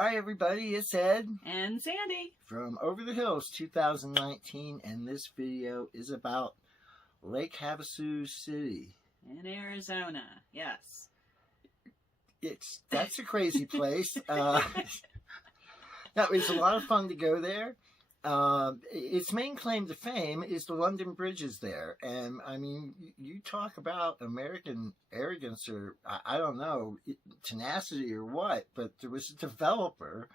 Hi everybody, it's Ed and Sandy from Over the Hills 2019, and this video is about Lake Havasu City in Arizona. Yes, that's a crazy place. That was a lot of fun to go there. Its main claim to fame is the London Bridges there, and I mean, you talk about American arrogance, or I don't know, tenacity or what, but there was a developer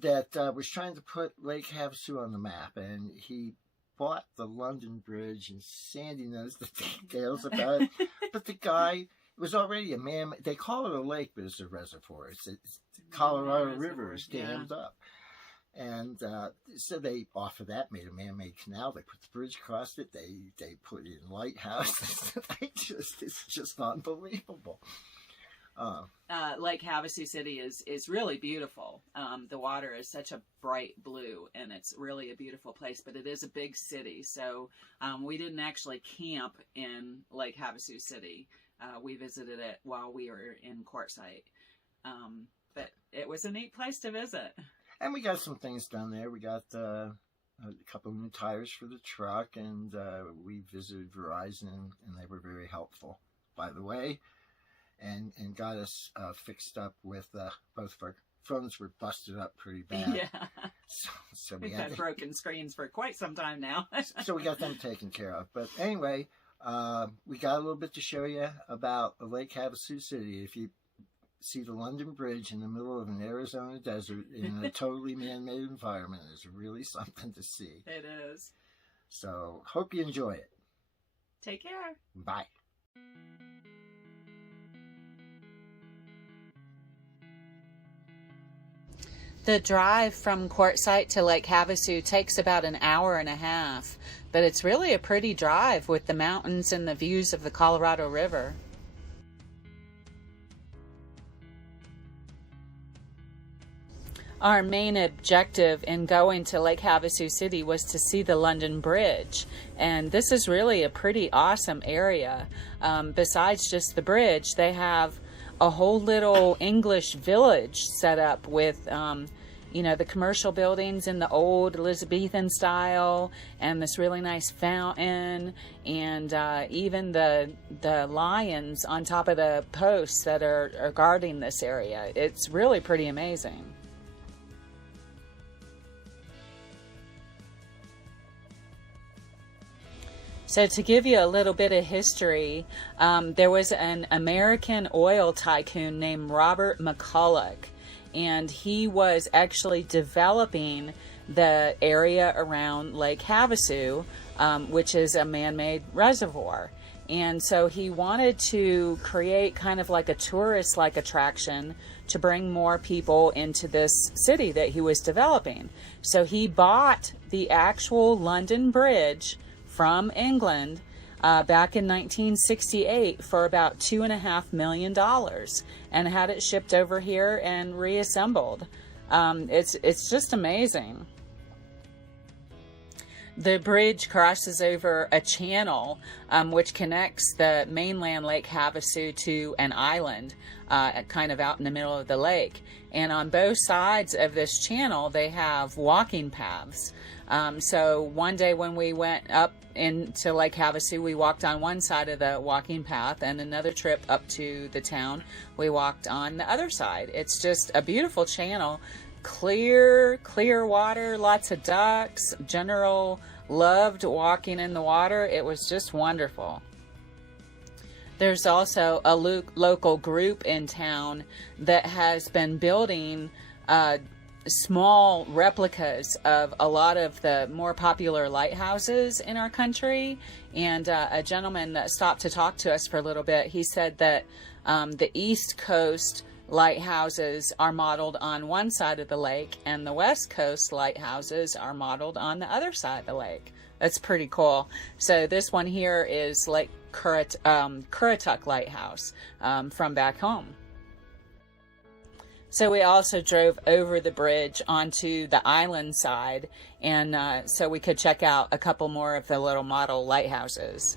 that was trying to put Lake Havasu on the map, and he bought the London Bridge, and Sandy knows the details about it, but the guy was already a man. They call it a lake, but it's a reservoir. It's the Colorado River is dammed up. And so they, off of that, made a man-made canal. They put the bridge across it. They put in lighthouses. It's just unbelievable. Lake Havasu City is really beautiful. The water is such a bright blue, and it's really a beautiful place. But it is a big city, so we didn't actually camp in Lake Havasu City. We visited it while we were in Quartzsite. But it was a neat place to visit. And we got some things done there. We got a couple of new tires for the truck, and we visited Verizon, and they were very helpful, by the way, and got us fixed up with both of our phones were busted up pretty bad. Yeah. So We've had broken screens for quite some time now. So we got them taken care of. But anyway, we got a little bit to show you about Lake Havasu City. If you see the London Bridge in the middle of an Arizona desert in a totally man-made environment, is really something to see. It is. So, hope you enjoy it. Take care. Bye. The drive from Quartzsite to Lake Havasu takes about an hour and a half, but it's really a pretty drive with the mountains and the views of the Colorado River. Our main objective in going to Lake Havasu City was to see the London Bridge, and this is really a pretty awesome area. Besides just the bridge, they have a whole little English village set up with the commercial buildings in the old Elizabethan style, and this really nice fountain, and even the lions on top of the posts that are guarding this area. It's really pretty amazing. So to give you a little bit of history, there was an American oil tycoon named Robert McCulloch, and he was actually developing the area around Lake Havasu, which is a man-made reservoir. And so he wanted to create kind of like a tourist-like attraction to bring more people into this city that he was developing. So he bought the actual London Bridge from England back in 1968 for about $2.5 million, and had it shipped over here and reassembled. It's just amazing. The bridge crosses over a channel which connects the mainland Lake Havasu to an island kind of out in the middle of the lake. And on both sides of this channel, they have walking paths. So one day when we went up into Lake Havasu, we walked on one side of the walking path, and another trip up to the town, we walked on the other side. It's just a beautiful channel. Clear water, lots of ducks. General loved walking in the water. It was just wonderful. There's also a local group in town that has been building small replicas of a lot of the more popular lighthouses in our country. And a gentleman that stopped to talk to us for a little bit, he said that the East Coast lighthouses are modeled on one side of the lake, and the West Coast lighthouses are modeled on the other side of the lake. That's pretty cool. So this one here is Lake Currituck Lighthouse from back home. So we also drove over the bridge onto the island side, and so we could check out a couple more of the little model lighthouses.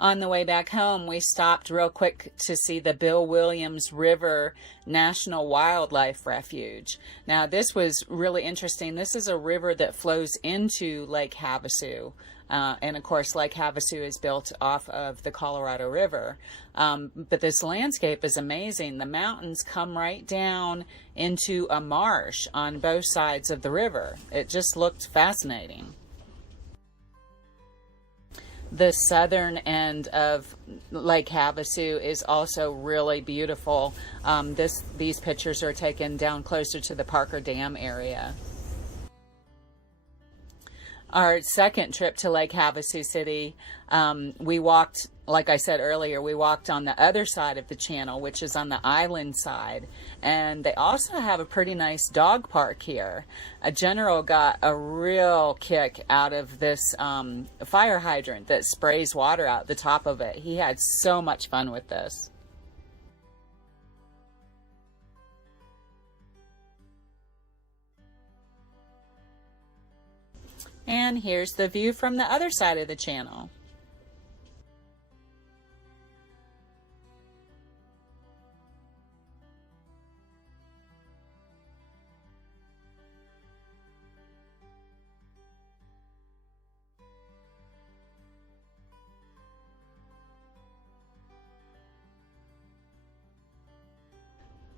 On the way back home, we stopped real quick to see the Bill Williams River National Wildlife Refuge. Now, this was really interesting. This is a river that flows into Lake Havasu. And of course, Lake Havasu is built off of the Colorado River. But this landscape is amazing. The mountains come right down into a marsh on both sides of the river. It just looked fascinating. The southern end of Lake Havasu is also really beautiful. These pictures are taken down closer to the Parker Dam area. Our second trip to Lake Havasu City, we walked, like I said earlier, we walked on the other side of the channel, which is on the island side. And they also have a pretty nice dog park here. A general got a real kick out of this fire hydrant that sprays water out the top of it. He had so much fun with this. And here's the view from the other side of the channel.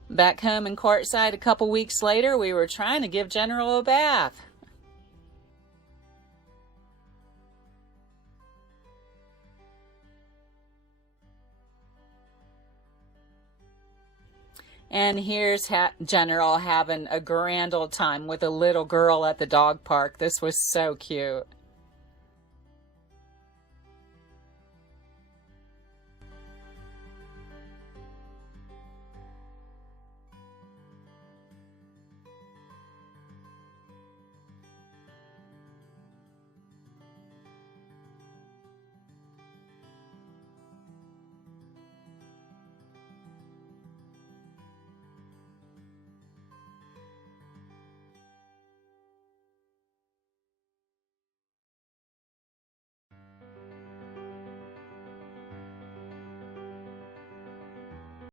Back home in Quartzsite a couple weeks later, we were trying to give General a bath. And here's General having a grand old time with a little girl at the dog park. This was so cute.